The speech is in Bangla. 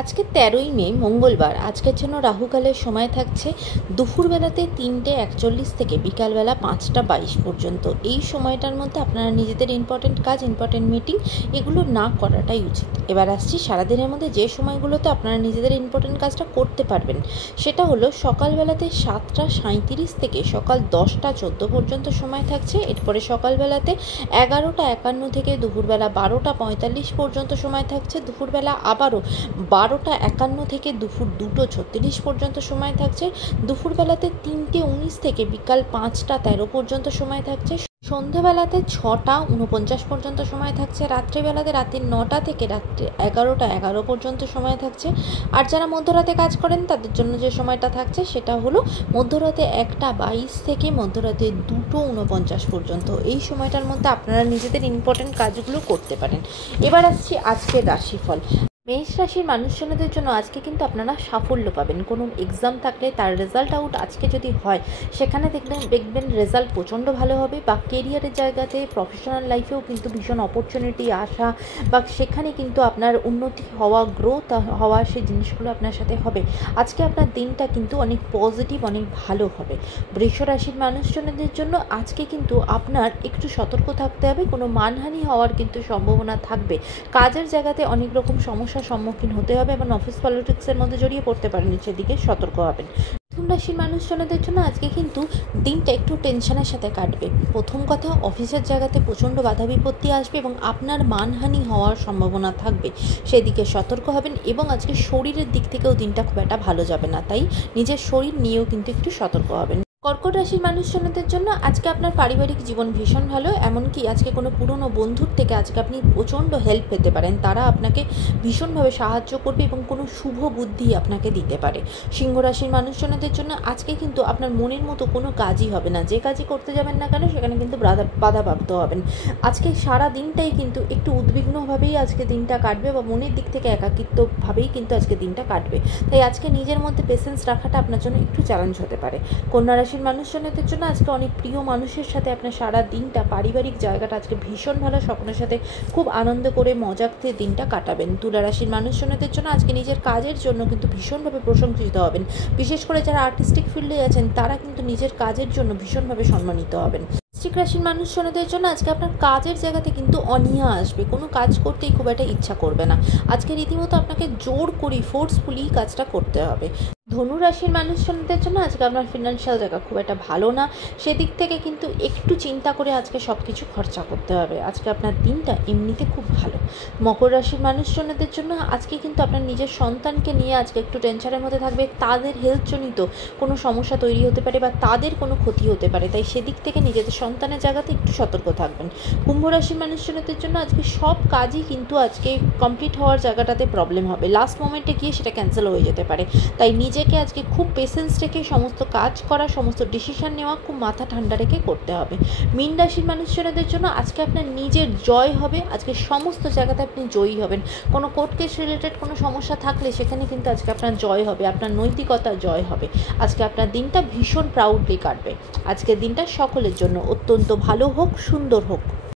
আজকে ১৩ই মে মঙ্গলবার। আজকের জন্য রাহুকালের সময় থাকছে দুপুরবেলাতে ৩:৪১ থেকে বিকালবেলা ৫:২২ পর্যন্ত। এই সময়টার মধ্যে আপনারা নিজেদের ইম্পর্টেন্ট কাজ, ইম্পর্টেন্ট মিটিং এগুলো না করাটাই উচিত। এবার আসছি সারাদিনের মধ্যে যে সময়গুলোতে আপনারা নিজেদের ইম্পর্টেন্ট কাজটা করতে পারবেন, সেটা হলো সকালবেলাতে ৭:৩৭ থেকে সকাল 10:১৪ পর্যন্ত সময় থাকছে। এরপরে সকালবেলাতে 11:৫১ থেকে দুপুরবেলা 12:৪৫ পর্যন্ত সময় থাকছে। দুপুরবেলা আবারও 12:৫১ থেকে দুপুর 2:36 পর্যন্ত সময় থাকছে। দুপুরবেলাতে 3:19 থেকে বিকাল 5:13 পর্যন্ত সময় থাকছে। সন্ধ্যাবেলাতে 6:49 পর্যন্ত সময় থাকছে। রাত্রিবেলাতে রাত্রি 9টা থেকে রাত্রি 11:11 পর্যন্ত সময় থাকছে। আর যারা মধ্যরাতে কাজ করেন তাদের জন্য যে সময়টা থাকছে সেটা হলো মধ্যরাতে 1:22 থেকে মধ্যরাতে 2:49 পর্যন্ত। এই সময়টার মধ্যে আপনারা নিজেদের ইম্পর্টেন্ট কাজগুলো করতে পারেন। এবার আসছি আজকের রাশিফল। মেষ রাশির মানুষজনদের জন্য আজকে কিন্তু আপনারা সাফল্য পাবেন। কোনো এক্সাম থাকলে তার রেজাল্ট আউট আজকে যদি হয়, সেখানে দেখবেন রেজাল্ট প্রচণ্ড ভালো হবে। বা কেরিয়ারের জায়গাতে, প্রফেশনাল লাইফেও কিন্তু ভীষণ অপরচুনিটি আসা বা সেখানে কিন্তু আপনার উন্নতি হওয়া, গ্রোথ হওয়া, সেই জিনিসগুলো আপনার সাথে হবে। আজকে আপনার দিনটা কিন্তু অনেক পজিটিভ, অনেক ভালো হবে। বৃষ রাশির মানুষজনদের জন্য আজকে কিন্তু আপনার একটু সতর্ক থাকতে হবে। কোনো মানহানি হওয়ার কিন্তু সম্ভাবনা থাকবে। কাজের জায়গাতে অনেক রকম সমস্যার সম্মুখীন হতে হবে এবং অফিস পলিটিক্সের মধ্যে জড়িয়ে পড়তে পারেন, সেদিকে সতর্ক হবেন। মিথুন রাশির মানুষজনদের জন্য আজকে কিন্তু দিনটা একটু টেনশনের সাথে কাটবে। প্রথম কথা, অফিসের জায়গাতে প্রচণ্ড বাধা বিপত্তি আসবে এবং আপনার মানহানি হওয়ার সম্ভাবনা থাকবে, সেদিকে সতর্ক হবেন। এবং আজকে শরীরের দিক থেকেও দিনটা খুব একটা ভালো যাবে না, তাই নিজের শরীর নিয়েও কিন্তু একটু সতর্ক হবেন। কর্কট রাশির মানুষজনদের জন্য আজকে আপনার পারিবারিক জীবন ভীষণ ভালো। এমনকি আজকে কোনো পুরনো বন্ধুর থেকে আজকে আপনি প্রচণ্ড হেল্প পেতে পারেন। তারা আপনাকে ভীষণভাবে সাহায্য করবে এবং কোনো শুভ বুদ্ধি আপনাকে দিতে পারে। সিংহ রাশির মানুষজনদের জন্য আজকে কিন্তু আপনার মনের মতো কোনো কাজই হবে না। যে কাজই করতে যাবেন না কেন সেখানে কিন্তু বাধাপ্রাপ্ত হবেন। আজকে সারা দিনটাই কিন্তু একটু উদ্বিগ্নভাবেই আজকে দিনটা কাটবে বা মনের দিক থেকে একাকিত্বভাবেই কিন্তু আজকে দিনটা কাটবে। তাই আজকে নিজের মধ্যে পেশেন্স রাখাটা আপনার জন্য একটু চ্যালেঞ্জ হতে পারে। কন্যা রাশির মানুষজনদের জন্য আজকে অনেক প্রিয় মানুষের সাথে আপনার সারা দিনটা, পারিবারিক জায়গাটা আজকে ভীষণ ভালো। সকলের সাথে খুব আনন্দ করে মজাতে দিনটা কাটাবেন। তুলা রাশির মানুষজনদের জন্য আজকে নিজের কাজের জন্য কিন্তু ভীষণভাবে প্রশংসিত হবেন। বিশেষ করে যারা আর্টিস্টিক ফিল্ডে আছেন তারা কিন্তু নিজের কাজের জন্য ভীষণভাবে সম্মানিত হবেন। বৃশ্চিক রাশির মানুষজনদের জন্য আজকে আপনার কাজের জায়গাতে কিন্তু অনীহা আসবে। কোনো কাজ করতেই খুব একটা ইচ্ছা করবে না। আজকে রীতিমতো আপনাকে জোর করে ফোর্সফুলি কাজটা করতে হবে। ধনু রাশির মানুষজনদের জন্য আজকে আপনার ফিনান্সিয়াল জায়গা খুব একটা ভালো না। সেদিক থেকে কিন্তু একটু চিন্তা করে আজকে সব কিছু খরচা করতে হবে। আজকে আপনার দিনটা এমনিতে খুব ভালো। মকর রাশির মানুষজনদের জন্য আজকে কিন্তু আপনার নিজের সন্তানকে নিয়ে আজকে একটু টেনশনের মধ্যে থাকবে। তাদের হেলথজনিত কোনো সমস্যা তৈরি হতে পারে বা তাদের কোনো ক্ষতি হতে পারে, তাই সেদিক থেকে নিজেদের সন্তানের জায়গাতে একটু সতর্ক থাকবেন। কুম্ভ রাশির মানুষজনদের জন্য আজকে সব কাজই কিন্তু আজকে কমপ্লিট হওয়ার জায়গাটাতে প্রবলেম হবে। লাস্ট মোমেন্টে গিয়ে সেটা ক্যান্সেল হয়ে যেতে পারে, তাই নিজেকে আজকে খুব পেশেন্স রেখে সমস্ত কাজ করা, সমস্ত ডিসিশন নেওয়া খুব মাথা ঠান্ডা রেখে করতে হবে। মীন রাশির মানুষজনদের জন্য আজকে আপনার নিজের জয় হবে। আজকে সমস্ত জায়গাতে আপনি জয়ী হবেন। কোনো কোর্ট কেস রিলেটেড কোনো সমস্যা থাকলে সেখানে কিন্তু আজকে আপনার জয় হবে, আপনার নৈতিকতা জয় হবে। আজকে আপনার দিনটা ভীষণ প্রাউডলি কাটবে। আজকের দিনটা সকলের জন্য অত্যন্ত ভালো হোক, সুন্দর হোক।